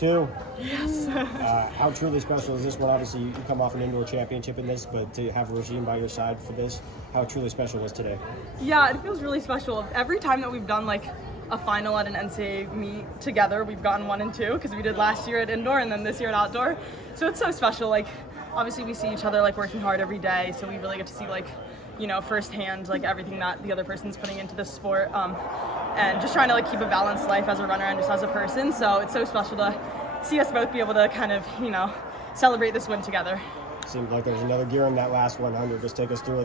Two. Yes. How truly special is this one? Obviously, you come off an indoor championship in this, but to have Roisin by your side for this, how truly special was today? Yeah, it feels really special. Every time that we've done like a final at an NCAA meet together, we've gotten 1 and 2 because we did last year at indoor and then this year at outdoor. So it's so special. Like, obviously we see each other like working hard every day, so we really get to see like, you know, firsthand like everything that the other person's putting into the sport, and just trying to like keep a balanced life as a runner and just as a person. So it's so special to see us both be able to kind of, you know, celebrate this win together. Seemed like there's another gear in that last 100. Just take us through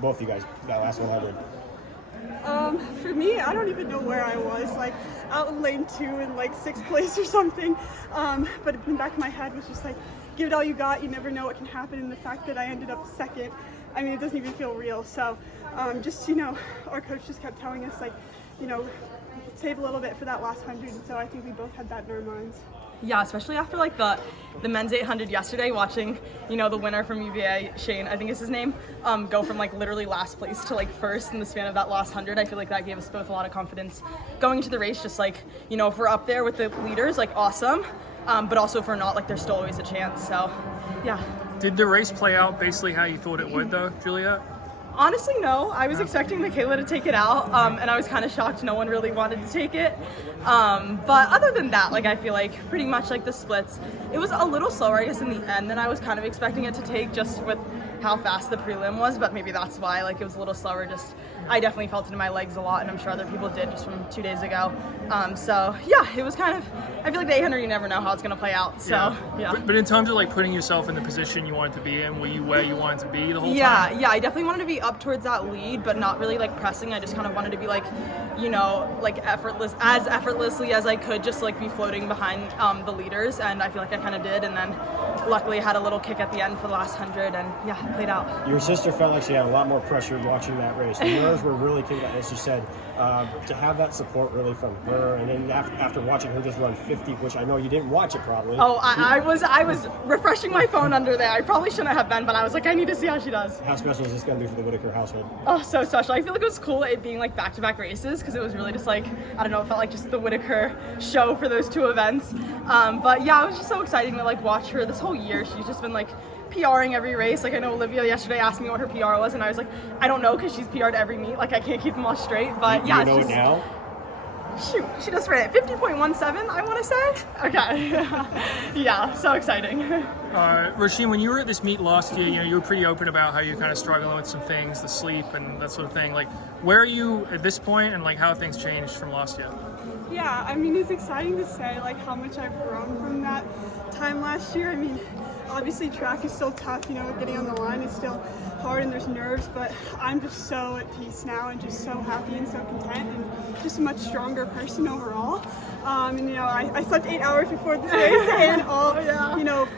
both you guys, that last 100. For me, I don't even know where I was, like out in lane 2 in like 6th place or something. But in the back of my head was just like, give it all you got. You never know what can happen. And the fact that I ended up 2nd, I mean, it doesn't even feel real. So just, you know, our coach just kept telling us like, you know, save a little bit for that last 100. And so I think we both had that in our minds. Yeah, especially after like the men's 800 yesterday, watching, you know, the winner from UVA, Shane, I think is his name, go from like literally last place to like first in the span of that last 100. I feel like that gave us both a lot of confidence going into the race. Just like, you know, if we're up there with the leaders, like awesome, but also if we're not, like there's still always a chance. So yeah. Did the race play out basically how you thought it would though, Juliette? Honestly, no. I was expecting Michaela to take it out, and I was kind of shocked no one really wanted to take it. But other than that, like I feel like pretty much like the splits, it was a little slower, I guess, in the end than I was kind of expecting it to take, just with how fast the prelim was. But maybe that's why, like, it was a little slower. Just I definitely felt it in my legs a lot, and I'm sure other people did just from 2 days ago. So yeah, it was kind of. I feel like the 800, you never know how it's gonna play out. So yeah. But in terms of like putting yourself in the position you wanted to be in, were you where you wanted to be the whole time? Yeah, I definitely wanted to be up towards that lead, but not really like pressing. I just kind of wanted to be like, you know, like effortlessly as I could, just like be floating behind the leaders, and I feel like I kind of did. And then luckily had a little kick at the end for the last 100, and yeah, it played out. Your sister felt like she had a lot more pressure watching that race. The nerves were really kicking, as you said, to have that support really from her, and then after watching her just run 50, which I know you didn't watch it probably. Oh, I was refreshing my phone under there. I probably shouldn't have been, but I was like, I need to see how she does. How special is this going to be for the Whittaker household? Oh, so special. I feel like it was cool it being like back-to-back races, because it was really just like, I don't know, it felt like just the Whittaker show for those 2 events. But yeah, it was just so exciting to like watch her this whole year. She's just been like PRing every race. Like I know Olivia yesterday asked me what her PR was, and I was like, I don't know, because she's PR'd every meet. Like I can't keep them all straight. But yeah, you know it now? Shoot, she just ran it 50.17, I want to say. Okay. Yeah, so exciting. Roisin, when you were at this meet last year, you know, you were pretty open about how you're kind of struggling with some things, the sleep and that sort of thing. Like, where are you at this point, and like how have things changed from last year? Yeah, I mean, it's exciting to say like how much I've grown from that time last year. I mean, obviously track is still tough, you know, getting on the line is still hard and there's nerves, but I'm just so at peace now and just so happy and so content and just a much stronger person overall. And you know, I slept 8 hours before this race, and you know,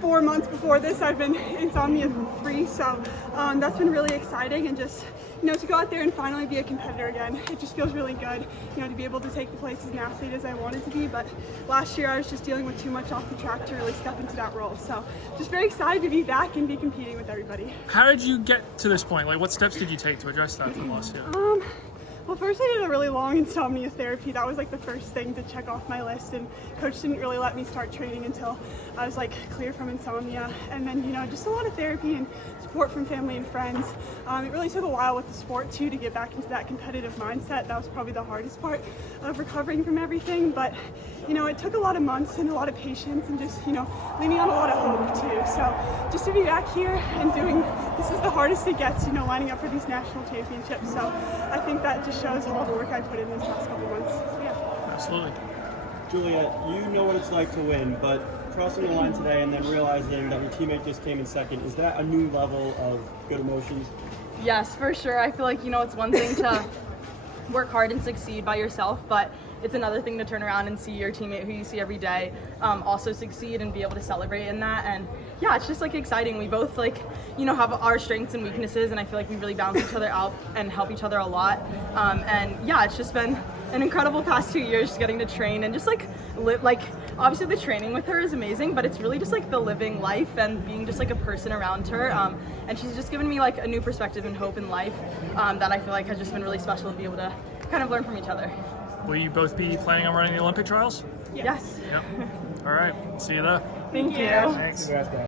4 months before this I've been insomnia free, so that's been really exciting. And just, you know, to go out there and finally be a competitor again, it just feels really good, you know, to be able to take the place as an athlete as I wanted to be. But last year I was just dealing with too much off the track to really step into that role, so just very excited to be back and be competing with everybody. How did you get to this point? Like, what steps did you take to address that from last year? Well, first I did a really long insomnia therapy. That was like the first thing to check off my list, and coach didn't really let me start training until I was like clear from insomnia. And then, you know, just a lot of therapy and support from family and friends. It really took a while with the sport too to get back into that competitive mindset. That was probably the hardest part of recovering from everything. But, you know, it took a lot of months and a lot of patience and just, you know, leaning on a lot of hope too. So just to be back here and doing, this is the hardest it gets, you know, lining up for these national championships. So I think that just shows all the work I put in these last couple months. So, yeah. Absolutely. Juliette, you know what it's like to win, but crossing the line today and then realizing that your teammate just came in second, is that a new level of good emotions? Yes, for sure. I feel like, you know, it's one thing to work hard and succeed by yourself, but it's another thing to turn around and see your teammate who you see every day also succeed and be able to celebrate in that. And yeah, it's just like exciting. We both like, you know, have our strengths and weaknesses, and I feel like we really balance each other out and help each other a lot. And yeah, it's just been an incredible past 2 years just getting to train and just like obviously the training with her is amazing, but it's really just like the living life and being just like a person around her. And she's just given me like a new perspective and hope in life that I feel like has just been really special to be able to kind of learn from each other. Will you both be planning on running the Olympic trials? Yes. Yep. All All right, see you there. Thank you. Thanks. Congrats, guys.